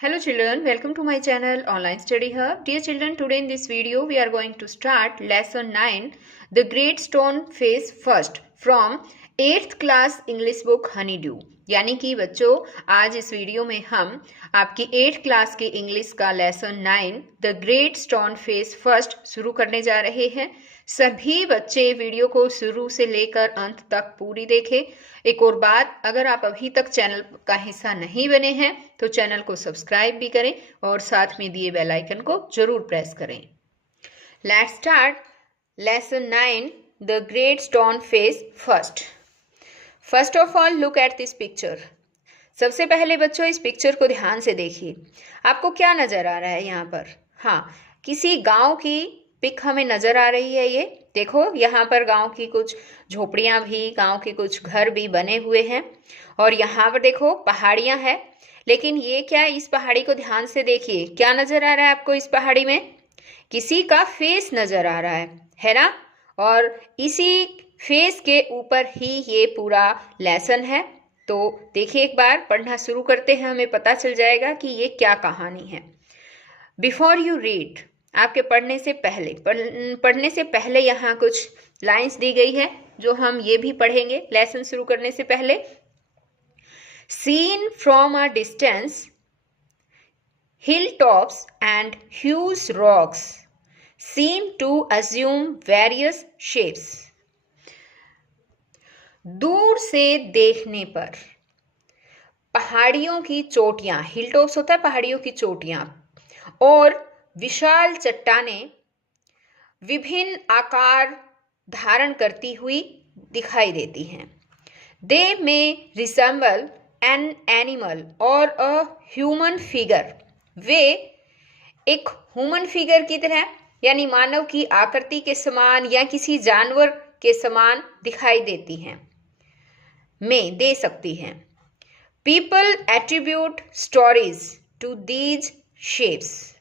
Hello children, welcome to my channel Online Study Hub. Dear children, today in this video we are going to start lesson 9, The Great Stone Face First from 8th class English book Honeydew. यानी कि बच्चों आज इस video में हम आपकी 8th class के English का lesson 9 the great stone face first शुरू करने जा रहे हैं। सभी बच्चे वीडियो को शुरू से लेकर अंत तक पूरी देखें। एक और बात, अगर आप अभी तक चैनल का हिस्सा नहीं बने हैं तो चैनल को सब्सक्राइब भी करें और साथ में दिए बेल आइकन को जरूर प्रेस करें। Let's start lesson 9 the great stone face first. First of all look at this picture. सबसे पहले बच्चों इस पिक्चर को ध्यान से देखिए। आपको क्या नजर आ रहा है यहाँ पर? हाँ, किसी गांव की पिक हमें नजर आ रही है। ये देखो, यहाँ पर गांव की कुछ झोपड़ियां भी, गांव के कुछ घर भी बने हुए हैं और यहाँ पर देखो पहाड़ियां हैं। लेकिन ये क्या, इस पहाड़ी को ध्यान से देखिए, क्या नजर आ रहा है आपको? इस पहाड़ी में किसी का फेस नजर आ रहा है ना? और इसी फेस के ऊपर ही ये पूरा लेसन है। तो देखिए, एक बार पढ़ना शुरू करते हैं, हमें पता चल जाएगा कि ये क्या कहानी है। बिफोर यू रीड, आपके पढ़ने से पहले यहाँ कुछ लाइंस दी गई है जो हम ये भी पढ़ेंगे लेसन शुरू करने से पहले। Seen from a distance, hilltops and huge rocks seem to assume various shapes. दूर से देखने पर पहाड़ियों की चोटियां, हिल टॉप्स होता है पहाड़ियों की चोटियां, और विशाल चट्टानें विभिन्न आकार धारण करती हुई दिखाई देती हैं। दे मे रिसेंबल एन एनिमल और अ ह्यूमन फिगर। वे एक ह्यूमन फिगर की तरह यानी मानव की आकृति के समान या किसी जानवर के समान दिखाई देती हैं, में दे सकती हैं। People attribute stories to these shapes.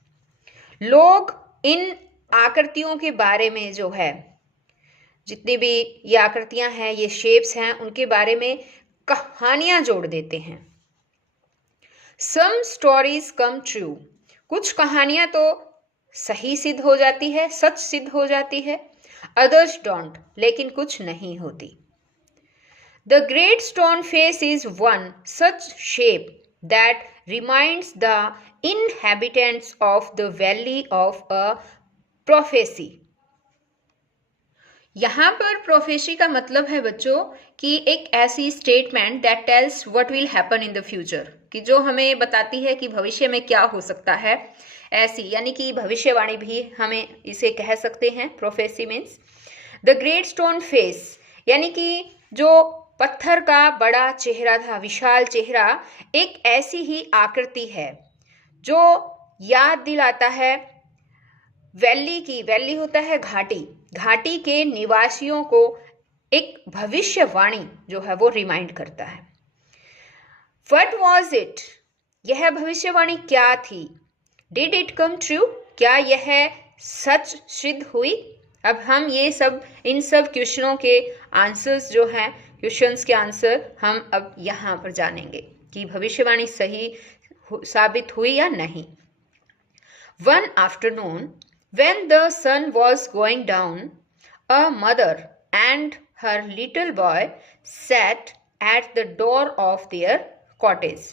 लोग इन आकृतियों के बारे में जो है, जितनी भी ये आकृतियां हैं, ये शेप्स हैं, उनके बारे में कहानियां जोड़ देते हैं। Some stories come true. कुछ कहानियां तो सही सिद्ध हो जाती है, सच सिद्ध हो जाती है। अदर्स डोंट, लेकिन कुछ नहीं होती। The great stone face is one such shape that reminds the inhabitants of the valley of a prophecy. यहाँ पर प्रोफेसी का मतलब है बच्चों कि एक ऐसी statement that tells what will happen in the future, कि जो हमें बताती है कि भविष्य में क्या हो सकता है। ऐसी यानी कि भविष्यवाणी भी हमें इसे कह सकते हैं। Prophecy means the great stone face, यानी कि जो पत्थर का बड़ा चेहरा था, विशाल चेहरा, एक ऐसी ही आकृति है जो याद दिलाता है वैली की। वैली होता है घाटी, घाटी के निवासियों को एक भविष्यवाणी जो है वो रिमाइंड करता है। What was it? यह भविष्यवाणी क्या थी? Did it come true? क्या यह सच सिद्ध हुई? अब हम इन सब क्वेश्चनों के आंसर्स जो हैं, क्वेश्चंस के आंसर हम अब यहाँ पर जानेंगे कि भविष्यवाणी सही साबित हुई या नहीं। One afternoon, when the sun was going down, a mother and her little boy sat at the door of their cottage,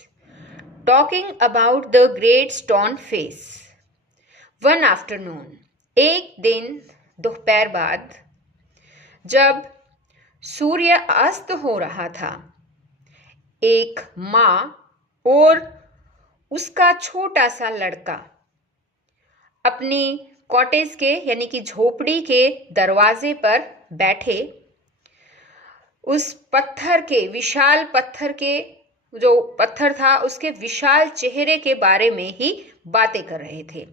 talking about the great stone face. One afternoon, एक दिन दोपहर बाद, जब सूर्य अस्त हो रहा था, एक माँ और उसका छोटा सा लड़का अपनी कॉटेज के यानी कि झोपड़ी के दरवाजे पर बैठे उस पत्थर के, विशाल पत्थर के, जो पत्थर था उसके विशाल चेहरे के बारे में ही बातें कर रहे थे।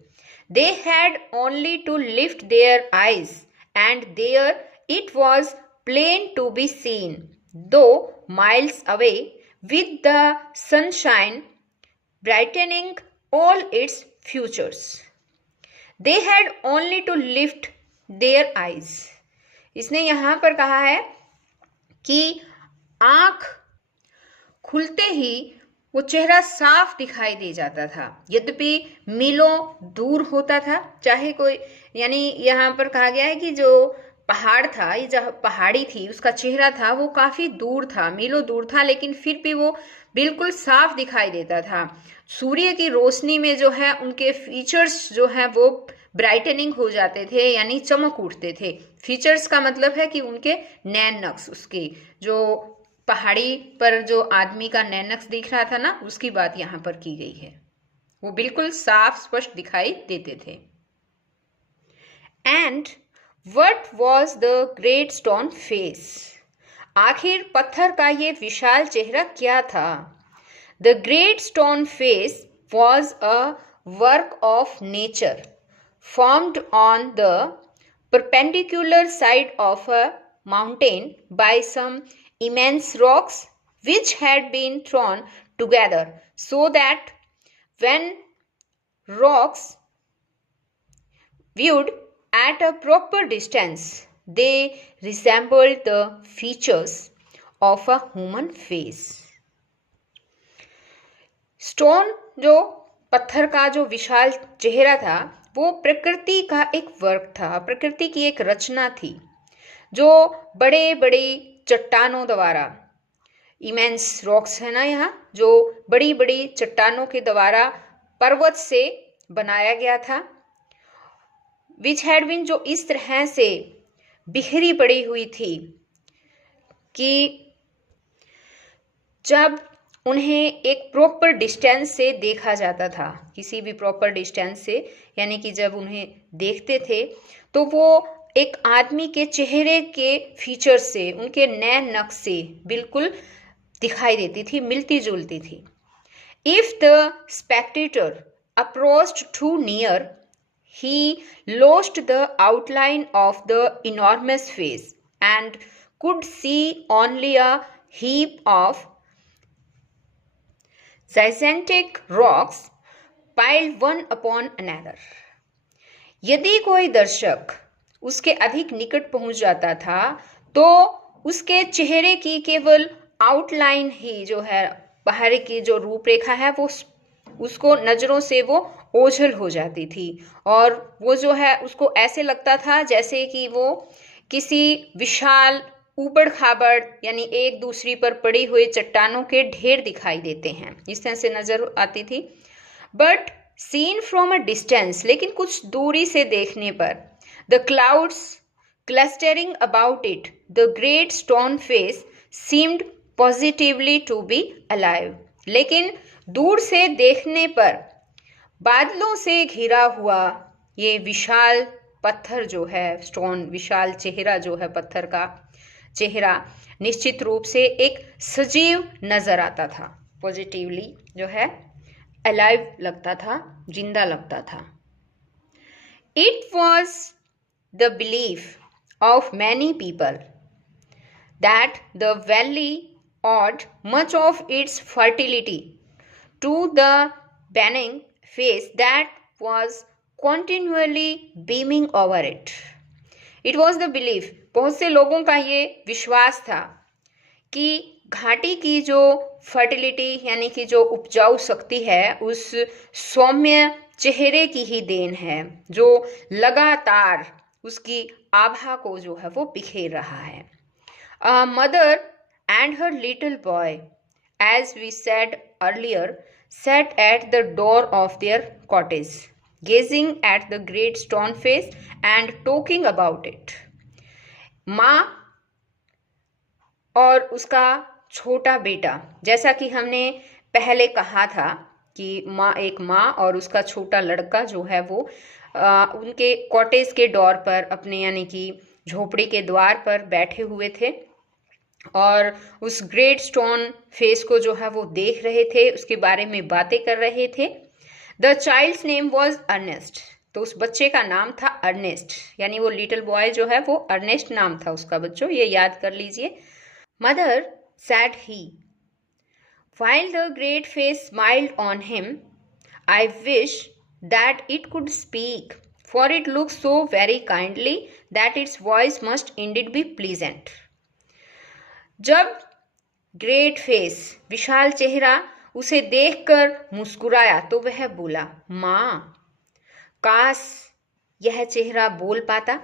They had only to lift their eyes and there it was plain to be seen, though miles away, with the sunshine brightening all its futures. They had only to lift their eyes. इसने यहाँ पर कहा है कि आंख खुलते ही वो चेहरा साफ दिखाई दे जाता था, यद्यपि मीलों दूर होता था। चाहे कोई, यानी यहाँ पर कहा गया है कि जो पहाड़ था, ये जहाँ पहाड़ी थी, उसका चेहरा था वो काफी दूर था, मीलों दूर था, लेकिन फिर भी वो बिल्कुल साफ दिखाई देता था। सूर्य की रोशनी में जो है उनके फीचर्स जो है वो ब्राइटनिंग हो जाते थे, यानी चमक उठते थे। फीचर्स का मतलब है कि उनके नैन नक्श, उसके जो पहाड़ी पर जो आदमी का नैनक्स दिख रहा था ना, उसकी बात यहाँ पर की गई है। वो बिल्कुल साफ स्पष्ट दिखाई देते थे। And what was the great stone face, आखिर पत्थर का ये विशाल चेहरा क्या था? The great stone face was a work of nature formed on the perpendicular side of a mountain by some immense rocks which had been thrown together so that when rocks viewed at a proper distance they resembled the features of a human face. Stone, जो पत्थर का जो विशाल चेहरा था, वो प्रकृति का एक वर्क था, प्रकृति की एक रचना थी, जो बड़े बड़े चट्टानों द्वारा, इमेंस रॉक्स है ना यहाँ, जो बड़ी बड़ी चट्टानों के द्वारा पर्वत से बनाया गया था। विच हैड बीन, जो इस तरह से बिखरी पड़ी हुई थी कि जब उन्हें एक प्रॉपर डिस्टेंस से देखा जाता था, किसी भी प्रॉपर डिस्टेंस से, यानी कि जब उन्हें देखते थे तो वो एक आदमी के चेहरे के फीचर्स से, उनके नैन नक्श से बिल्कुल दिखाई देती थी, मिलती जुलती थी। If the spectator approached too near he lost the outline of the enormous face and could see only a heap of gigantic rocks piled one upon another. यदि कोई दर्शक उसके अधिक निकट पहुंच जाता था तो उसके चेहरे की केवल आउटलाइन ही, जो है बाहर की जो रूपरेखा है, वो उसको नजरों से वो ओझल हो जाती थी, और वो जो है उसको ऐसे लगता था जैसे कि वो किसी विशाल ऊबड़ खाबड़, यानी एक दूसरी पर पड़ी हुई चट्टानों के ढेर दिखाई देते हैं, इस तरह से नजर आती थी। But seen from a distance, लेकिन कुछ दूरी से देखने पर, the clouds clustering about it, the great stone face seemed positively to be alive. लेकिन दूर से देखने पर बादलों से घिरा हुआ ये विशाल पत्थर जो है, स्टोन, विशाल चेहरा जो है, पत्थर का चेहरा निश्चित रूप से एक सजीव नजर आता था, पॉजिटिवली जो है अलाइव लगता था, जिंदा लगता था। It was the belief of many people that the valley ought much of its fertility to the beaming face that was continually beaming over it. It was the belief, बहुत से लोगों का ये विश्वास था कि घाटी की जो फर्टिलिटी, यानी कि जो उपजाऊ शक्ति है, उस सौम्य चेहरे की ही देन है, जो लगातार उसकी आभा को जो है वो बिखेर रहा है। Mother and her little boy, as we said earlier, sat at the door of their cottage, gazing at the great stone face and talking about it. माँ और उसका छोटा बेटा, जैसा कि हमने पहले कहा था कि एक माँ और उसका छोटा लड़का जो है वो उनके कॉटेज के डोर पर, अपने यानी कि झोपड़ी के द्वार पर बैठे हुए थे और उस ग्रेट स्टोन फेस को जो है वो देख रहे थे, उसके बारे में बातें कर रहे थे। The child's name was Ernest, तो उस बच्चे का नाम था अर्नेस्ट, यानी वो लिटिल बॉय जो है वो अर्नेस्ट नाम था उसका, बच्चों ये याद कर लीजिए। Mother sad he, while the great face smiled on him, I wish that it could speak, for it looks so very kindly that its voice must indeed be pleasant. जब ग्रेट फेस, विशाल चेहरा, उसे देखकर मुस्कुराया तो वह बोला, माँ, काश यह चेहरा बोल पाता,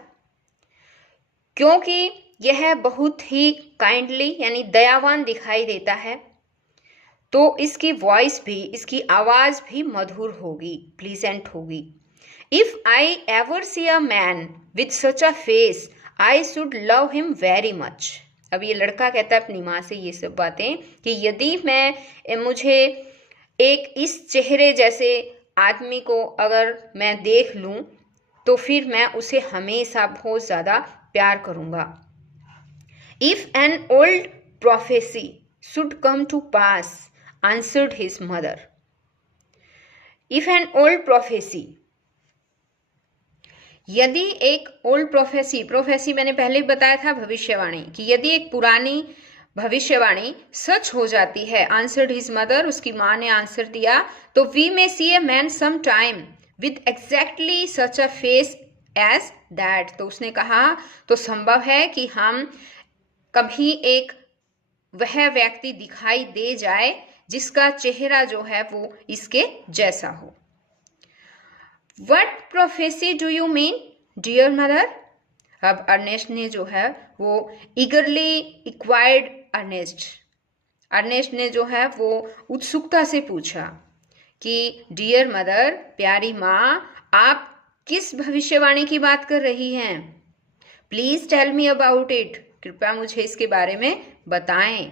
क्योंकि यह बहुत ही काइंडली यानी दयावान दिखाई देता है, तो इसकी वॉइस भी, इसकी आवाज भी मधुर होगी, प्लीजेंट होगी। If I ever see a man with such a face I should love him very much. अब ये लड़का कहता है अपनी माँ से ये सब बातें कि यदि मुझे एक इस चेहरे जैसे आदमी को अगर मैं देख लूं तो फिर मैं उसे हमेशा बहुत ज़्यादा प्यार करूंगा। If an old prophecy should come to pass answered his mother. If an old prophecy, यदि एक ओल्ड प्रोफेसी मैंने पहले बताया था भविष्यवाणी, कि यदि एक पुरानी भविष्यवाणी सच हो जाती है, आंसर्ड हिज मदर, उसकी माँ ने आंसर दिया, तो we may see a man some time with exactly such a face as that. तो उसने कहा तो संभव है कि हम कभी एक वह व्यक्ति दिखाई दे जाए जिसका चेहरा जो है वो इसके जैसा हो। What prophecy do you mean, dear mother? अब अर्नेस्ट ने जो है वो eagerly inquired अर्नेस्ट ने जो है वो उत्सुकता से पूछा कि डियर मदर, प्यारी माँ, आप किस भविष्यवाणी की बात कर रही हैं? Please tell me about it, कृपया मुझे इसके बारे में बताएं।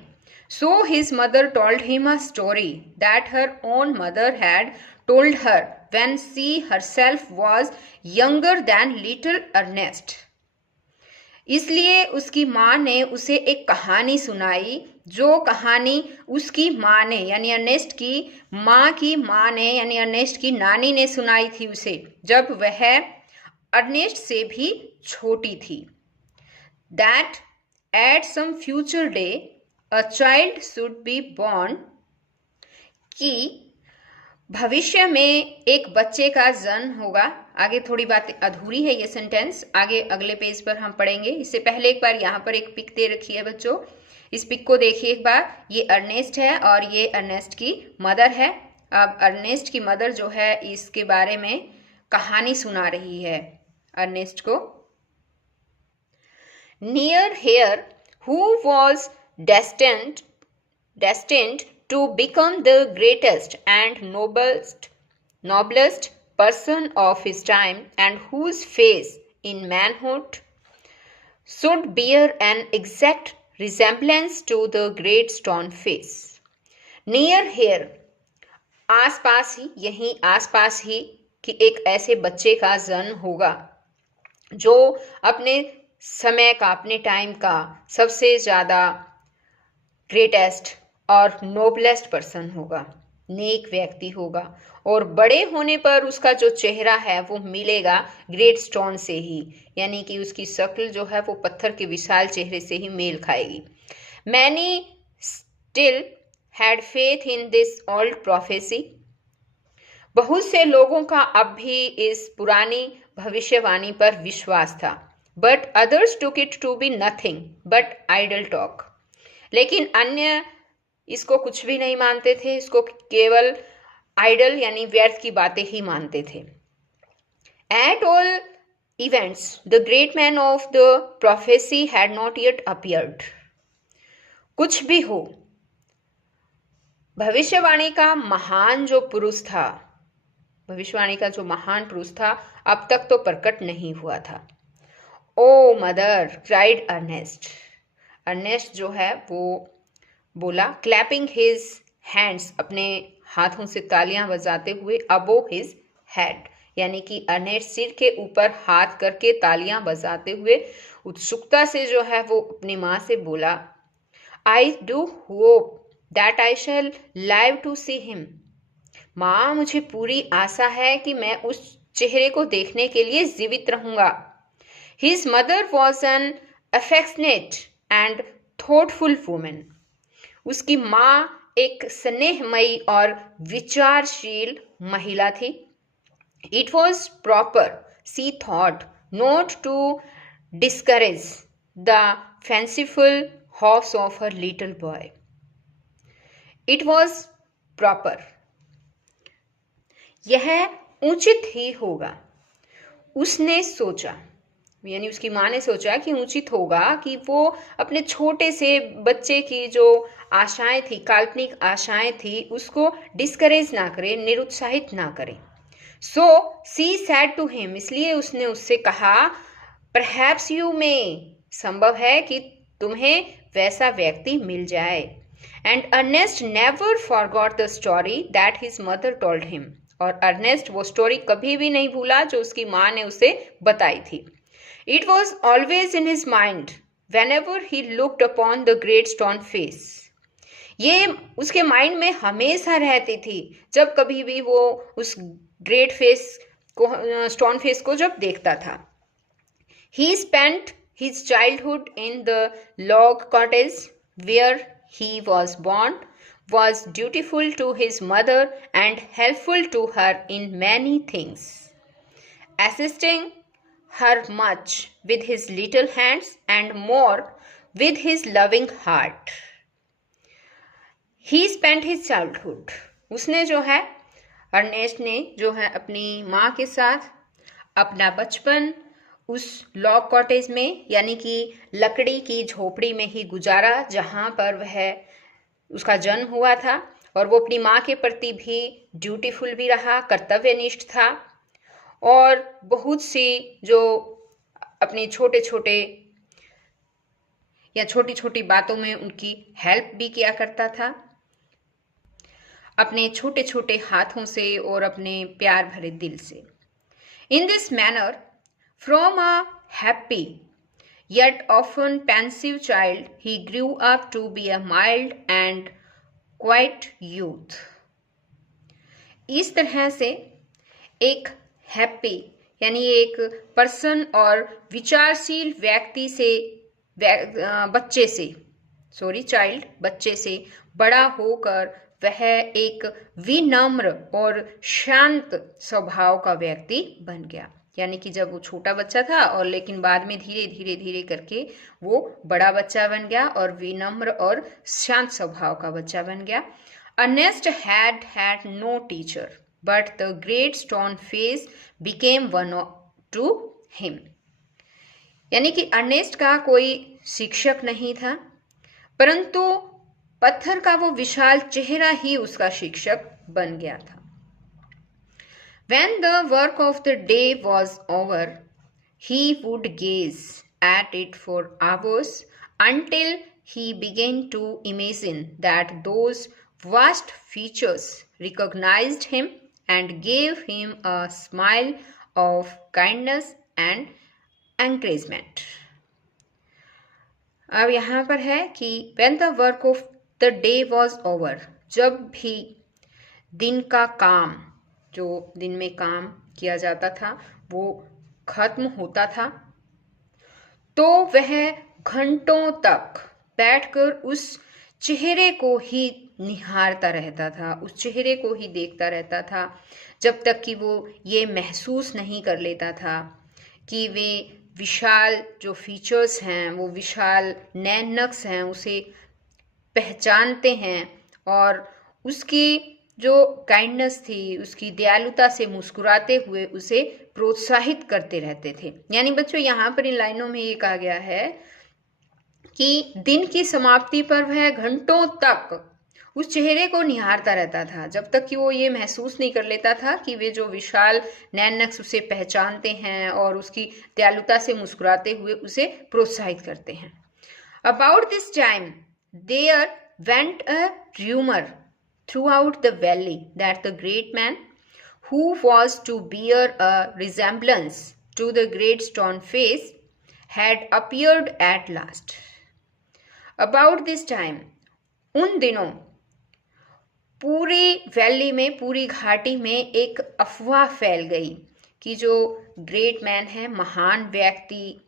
So his mother told him a story that her own mother had told her when she herself was younger than little Ernest. इसलिए उसकी माँ ने उसे एक कहानी सुनाई, जो कहानी उसकी माँ ने यानी अर्नेस्ट की माँ ने यानी अर्नेस्ट की नानी ने सुनाई थी उसे, जब वह अर्नेस्ट से भी छोटी थी। That at some future day a child should be born, कि भविष्य में एक बच्चे का जन्म होगा। आगे थोड़ी बात अधूरी है ये सेंटेंस, आगे अगले पेज पर हम पढ़ेंगे। इससे पहले एक बार यहाँ पर एक पिक दे रखी है बच्चों, इस पिक को देखिए एक बार। ये अर्नेस्ट है और ये अर्नेस्ट की मदर है। अब अर्नेस्ट की मदर जो है इसके बारे में कहानी सुना रही है अर्नेस्ट को। Near here, who was destined to become the greatest and noblest person of his time, and whose face in manhood should bear an exact resemblance to the great stone face. Near here, आसपास ही, यहीं आसपास ही, कि एक ऐसे बच्चे का जन्म होगा जो अपने समय का, अपने टाइम का सबसे ज़्यादा ग्रेटेस्ट और नोबलेस्ट पर्सन होगा, नेक व्यक्ति होगा, और बड़े होने पर उसका जो चेहरा है वो मिलेगा ग्रेट स्टोन से ही, यानी कि उसकी शक्ल जो है वो पत्थर के विशाल चेहरे से ही मेल खाएगी। Many still had faith in this old prophecy, बहुत से लोगों का अब भी इस पुरानी भविष्यवाणी पर विश्वास था। But others took it to be nothing but idle talk. लेकिन अन्य इसको कुछ भी नहीं मानते थे, इसको केवल आइडल यानी व्यर्थ की बातें ही मानते थे। At all events, the great man of the prophecy had not yet appeared. कुछ भी हो, भविष्यवाणी का महान जो पुरुष था, भविष्यवाणी का जो महान पुरुष था, अब तक तो प्रकट नहीं हुआ था। ओ मदर, क्राइड अर्नेस्ट, अर्नेस्ट जो है वो बोला, क्लैपिंग हिज हैंड्स, अपने हाथों से तालियां बजाते हुए, अबो हिज हेड, यानी कि अर्नेस्ट सिर के ऊपर हाथ करके तालियां बजाते हुए उत्सुकता से जो है वो अपनी माँ से बोला, I do hope that I shall live to see him. माँ, मुझे पूरी आशा है कि मैं उस चेहरे को देखने के लिए जीवित रहूंगा। His mother was an affectionate and thoughtful woman. उसकी माँ एक स्नेहमयी और विचारशील महिला थी। It was proper, she thought, not to discourage the fanciful hopes of her little boy. It was proper, यह उचित ही होगा। उसने सोचा, यानी उसकी माँ ने सोचा कि उचित होगा कि वो अपने छोटे से बच्चे की जो आशाएं थी, काल्पनिक आशाएं थी, उसको डिस्करेज ना करे, निरुत्साहित ना करे। सो सी सैड टू हिम, इसलिए उसने उससे कहा, परहैप्स यू मे, संभव है कि तुम्हें वैसा व्यक्ति मिल जाए। And Ernest never forgot the story that his mother told him, और अर्नेस्ट वो स्टोरी कभी भी नहीं भूला जो उसकी माँ ने उसे बताई थी। It was always in his mind whenever he looked upon the great stone face. ये उसके माइंड में हमेशा रहती थी जब कभी भी वो उस ग्रेट फेस को, स्टोन फेस को जब देखता था। He spent his childhood in the log cottage where he was born, was dutiful to his mother and helpful to her in many things, assisting her much with his little hands and more with his loving heart. He spent his childhood. उसने जो है, Ernest ने जो है अपनी माँ के साथ अपना बचपन उस लॉग कॉटेज में, यानी कि लकड़ी की झोपड़ी में ही गुजारा, जहाँ पर वह उसका जन्म हुआ था। और वो अपनी माँ के प्रति भी ड्यूटीफुल भी रहा, कर्तव्यनिष्ठ था, और बहुत सी जो अपनी छोटे छोटे या छोटी छोटी बातों में उनकी हेल्प भी किया करता था, अपने छोटे छोटे हाथों से और अपने प्यार भरे दिल से। In this manner, from a happy yet often pensive child, he grew up to be a mild and quiet youth. इस तरह से एक हैप्पी यानी एक पर्सन और विचारशील व्यक्ति से, बच्चे से बड़ा होकर वह एक विनम्र और शांत स्वभाव का व्यक्ति बन गया। यानी कि जब वो छोटा बच्चा था और लेकिन बाद में धीरे धीरे करके वो बड़ा बच्चा बन गया और विनम्र और शांत स्वभाव का बच्चा बन गया। Ernest had no teacher, but the great stone face became one to him. यानी कि अर्नेस्ट का कोई शिक्षक नहीं था, परंतु पत्थर का वो विशाल चेहरा ही उसका शिक्षक बन गया था। When the work of the day was over, he would gaze at it for hours until he began to imagine that those vast features recognized him and gave him a smile of kindness and encouragement. अब यहाँ पर है कि when the work of the day was over, जब भी दिन का काम, जो दिन में काम किया जाता था, वो खत्म होता था, तो वह घंटों तक बैठकर उस चेहरे को ही निहारता रहता था, उस चेहरे को ही देखता रहता था, जब तक कि वो ये महसूस नहीं कर लेता था कि वे विशाल जो फीचर्स हैं, वो विशाल नैन नक्श हैं, उसे पहचानते हैं और उसकी जो काइंडनेस थी, उसकी दयालुता से मुस्कुराते हुए उसे प्रोत्साहित करते रहते थे। यानी बच्चों, यहाँ पर इन लाइनों में ये कहा गया है कि दिन की समाप्ति पर वह घंटों तक उस चेहरे को निहारता रहता था, जब तक कि वो ये महसूस नहीं कर लेता था कि वे जो विशाल नैन नक्श उसे पहचानते हैं और उसकी दयालुता से मुस्कुराते हुए उसे प्रोत्साहित करते हैं। About this time there went a rumour throughout the valley that the great man, who was to bear a resemblance to the great stone face, had appeared at last. About this time, उन दिनों पूरी valley में, पूरी घाटी में एक अफवाह फैल गई कि जो ग्रेट मैन है, महान व्यक्ति,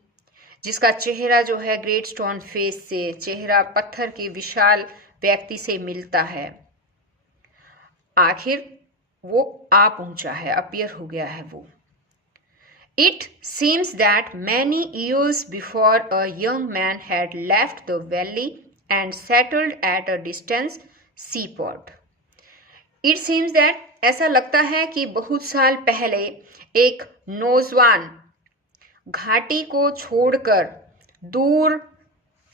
जिसका चेहरा जो है ग्रेट स्टोन फेस से, चेहरा पत्थर के विशाल व्यक्ति से मिलता है, आखिर वो आ पहुंचा है, अपीयर हो गया है वो। It seems that many years before a young man had left the valley and settled at a distant seaport. It seems that, ऐसा लगता है कि बहुत साल पहले एक नौजवान घाटी को छोड़कर दूर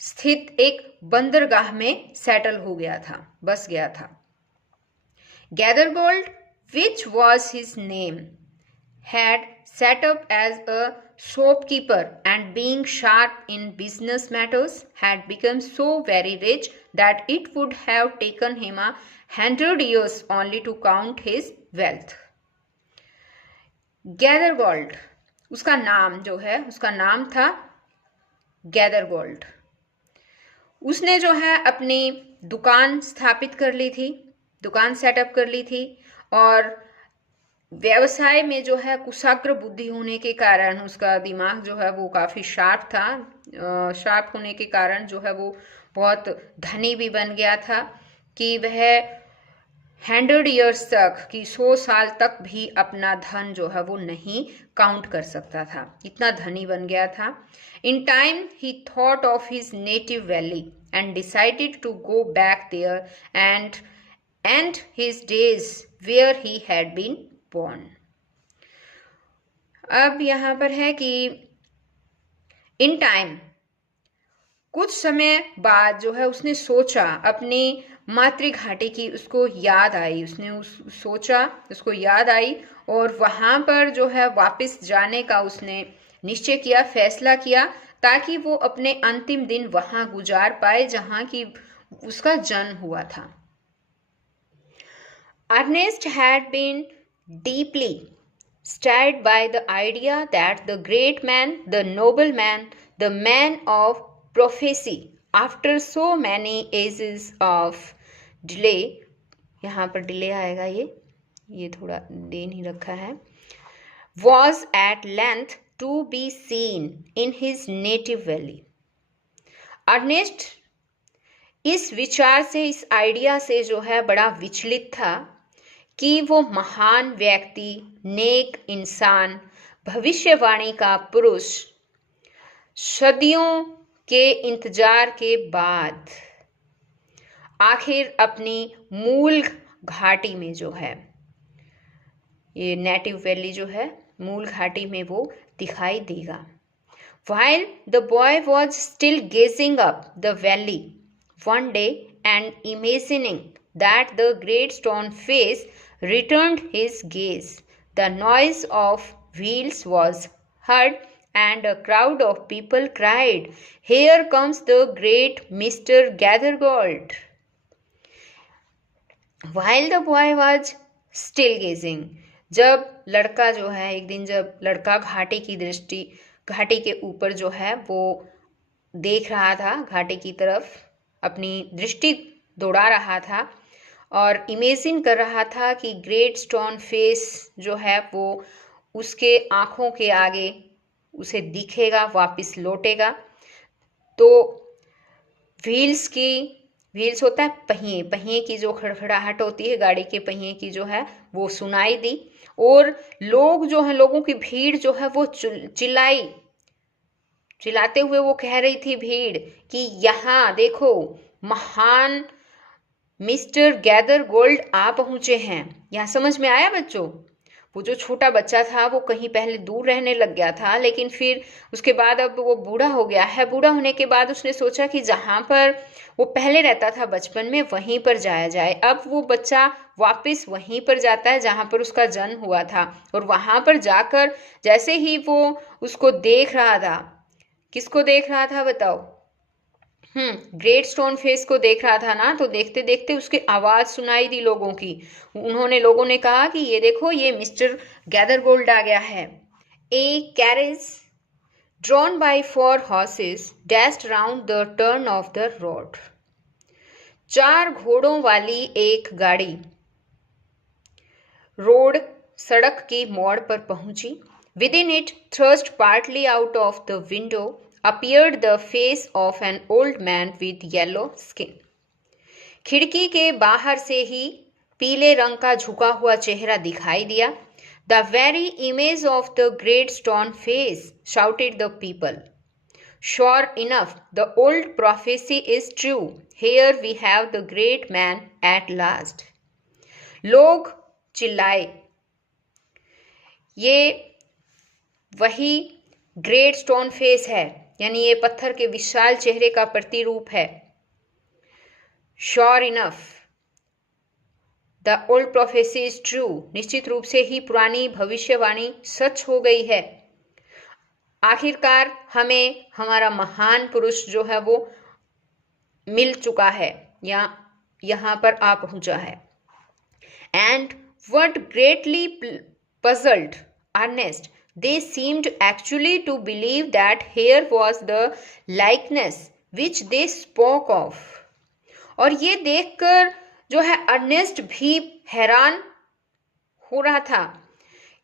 स्थित एक बंदरगाह में सेटल हो गया था, बस गया था। Gathergold, which was his name, had set up as a shopkeeper and being sharp in business matters had become so very rich that it would have taken him 100 years only to count his wealth. Gathergold, उसका नाम जो है, उसका नाम था Gathergold। उसने जो है अपनी दुकान स्थापित कर ली थी, दुकान सेटअप कर ली थी, और व्यवसाय में जो है कुशाग्र बुद्धि होने के कारण उसका दिमाग जो है वो काफ़ी शार्प था। शार्प होने के कारण जो है वो बहुत धनी भी बन गया था कि वह 100 ईयर्स तक, कि 100 साल तक भी अपना धन जो है वो नहीं काउंट कर सकता था, इतना धनी बन गया था। In time he thought of his native valley and decided to go back there and end his days where he had been born. अब यहाँ पर है कि इन टाइम, कुछ समय बाद जो है उसने सोचा, अपनी मातृघाटी की उसको याद आई, उसने सोचा, उसको याद आई, और वहाँ पर जो है वापस जाने का उसने निश्चय किया, फैसला किया, ताकि वो अपने अंतिम दिन वहाँ गुजार पाए जहाँ की उसका जन्म हुआ था। Ernest had been deeply stirred by the idea that the great man, the noble man, the man of prophecy, after so many ages of delay, यहाँ पर डिले आएगा, ये थोड़ा दे नहीं रखा है, was at length to be seen in his native valley. Ernest इस विचार से, इस आइडिया से जो है बड़ा विचलित था कि वो महान व्यक्ति, नेक इंसान, भविष्यवाणी का पुरुष, सदियों के इंतजार के बाद आखिर अपनी मूल घाटी में जो है, ये नेटिव वैली जो है, मूल घाटी में वो दिखाई देगा। While the boy was still gazing up the valley one day and imagining that the great stone face returned his gaze, the noise of wheels was heard and a crowd of people cried, "Here comes the great Mr. Gathergold." While the boy was still gazing, जब लड़का जो है, एक दिन जब लड़का घाटी के ऊपर जो है वो देख रहा था, घाटी की तरफ अपनी दृष्टि दौड़ा रहा था और इमेजिन कर रहा था कि ग्रेट स्टोन फेस जो है वो उसके आँखों के आगे उसे दिखेगा, वापस लौटेगा। तो व्हील्स होता है पहिए की जो खड़खड़ाहट होती है, गाड़ी के पहिए की जो है वो सुनाई दी, और लोग जो है, लोगों की भीड़ जो है वो चिल्लाते हुए वो कह रही थी भीड़ कि यहाँ देखो, महान मिस्टर गैदरगोल्ड आ पहुंचे हैं। यहाँ समझ में आया बच्चों? वो जो छोटा बच्चा था वो कहीं पहले दूर रहने लग गया था, लेकिन फिर उसके बाद अब वो बूढ़ा हो गया है। बूढ़ा होने के बाद उसने सोचा कि जहाँ पर वो पहले रहता था बचपन में, वहीं पर जाया जाए। अब वो बच्चा वापस वहीं पर जाता है जहाँ पर उसका जन्म हुआ था, और वहाँ पर जाकर जैसे ही वो उसको देख रहा था, किसको देख रहा था बताओ? ग्रेट स्टोन फेस को देख रहा था ना। तो देखते देखते उसकी आवाज सुनाई दी लोगों की। लोगों ने कहा कि ये देखो, ये मिस्टर गैदरगोल्ड आ गया है। ए carriage drawn by 4 horses dashed round the turn of the road. 4 घोड़ों वाली एक गाड़ी सड़क की मोड़ पर पहुंची। Within it, thrust partly out of the window, appeared the face of an old man with yellow skin. खिड़की के बाहर से ही पीले रंग का झुका हुआ चेहरा दिखाई दिया। The very image of the great stone face, shouted the people. Sure enough, the old prophecy is true. Here we have the great man at last. लोग चिल्लाए। ये वही ग्रेट स्टोन फेस है, यानी ये पत्थर के विशाल चेहरे का प्रतिरूप है। Sure enough the old prophecy is true, निश्चित रूप से ही पुरानी भविष्यवाणी सच हो गई है। आखिरकार हमें हमारा महान पुरुष जो है वो मिल चुका है या यहाँ पर आ पहुंचा है। And what greatly puzzled Ernest, they seemed actually to believe that here was the likeness which they spoke of। और ये देखकर जो है अर्नेस्ट भी हैरान हो रहा था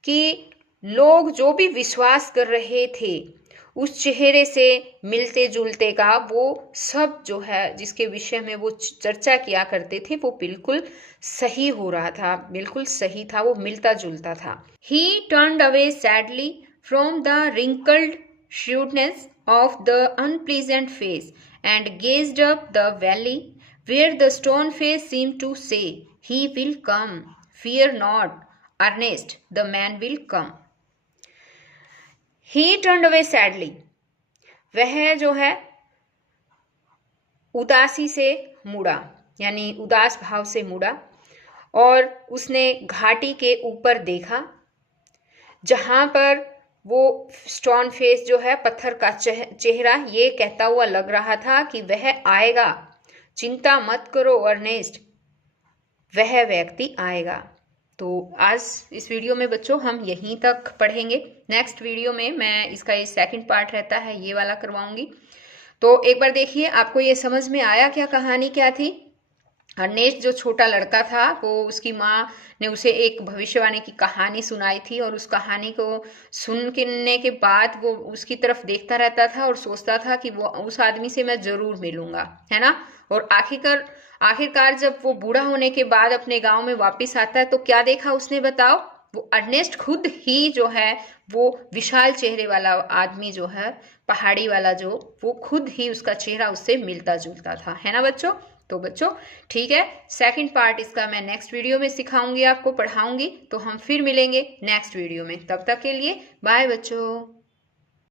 कि लोग जो भी विश्वास कर रहे थे उस चेहरे से मिलते जुलते का, वो सब जो है जिसके विषय में वो चर्चा किया करते थे वो बिल्कुल सही हो रहा था, बिल्कुल सही था, वो मिलता जुलता था। He turned away sadly from the wrinkled shrewdness of the unpleasant face and gazed up the valley where the stone face seemed to say, "He will come. Fear not, Ernest, the man will come." He turned away sadly, वह जो है उदासी से मुड़ा, यानी उदास भाव से मुड़ा, और उसने घाटी के ऊपर देखा जहां पर वो स्टोन फेस जो है पत्थर का चेहरा ये कहता हुआ लग रहा था कि वह आएगा, चिंता मत करो अर्नेस्ट, वह व्यक्ति आएगा। तो आज इस वीडियो में बच्चों हम यहीं तक पढ़ेंगे। नेक्स्ट वीडियो में मैं इसका ये सेकंड पार्ट रहता है ये वाला करवाऊंगी। तो एक बार देखिए आपको ये समझ में आया क्या कहानी क्या थी। अर्नेस्ट जो छोटा लड़का था वो उसकी माँ ने उसे एक भविष्यवाणी की कहानी सुनाई थी और उस कहानी को सुनने के बाद वो उसकी तरफ देखता रहता था और सोचता था कि वो उस आदमी से मैं जरूर मिलूंगा, है ना। और आखिरकार जब वो बूढ़ा होने के बाद अपने गांव में वापस आता है तो क्या देखा उसने बताओ, वो अर्नेस्ट खुद ही जो है वो विशाल चेहरे वाला आदमी जो है पहाड़ी वाला जो, वो खुद ही उसका चेहरा उससे मिलता जुलता था, है ना बच्चों। तो बच्चों ठीक है, सेकंड पार्ट इसका मैं नेक्स्ट वीडियो में सिखाऊंगी, आपको पढ़ाऊंगी। तो हम फिर मिलेंगे नेक्स्ट वीडियो में, तब तक के लिए बाय बच्चों।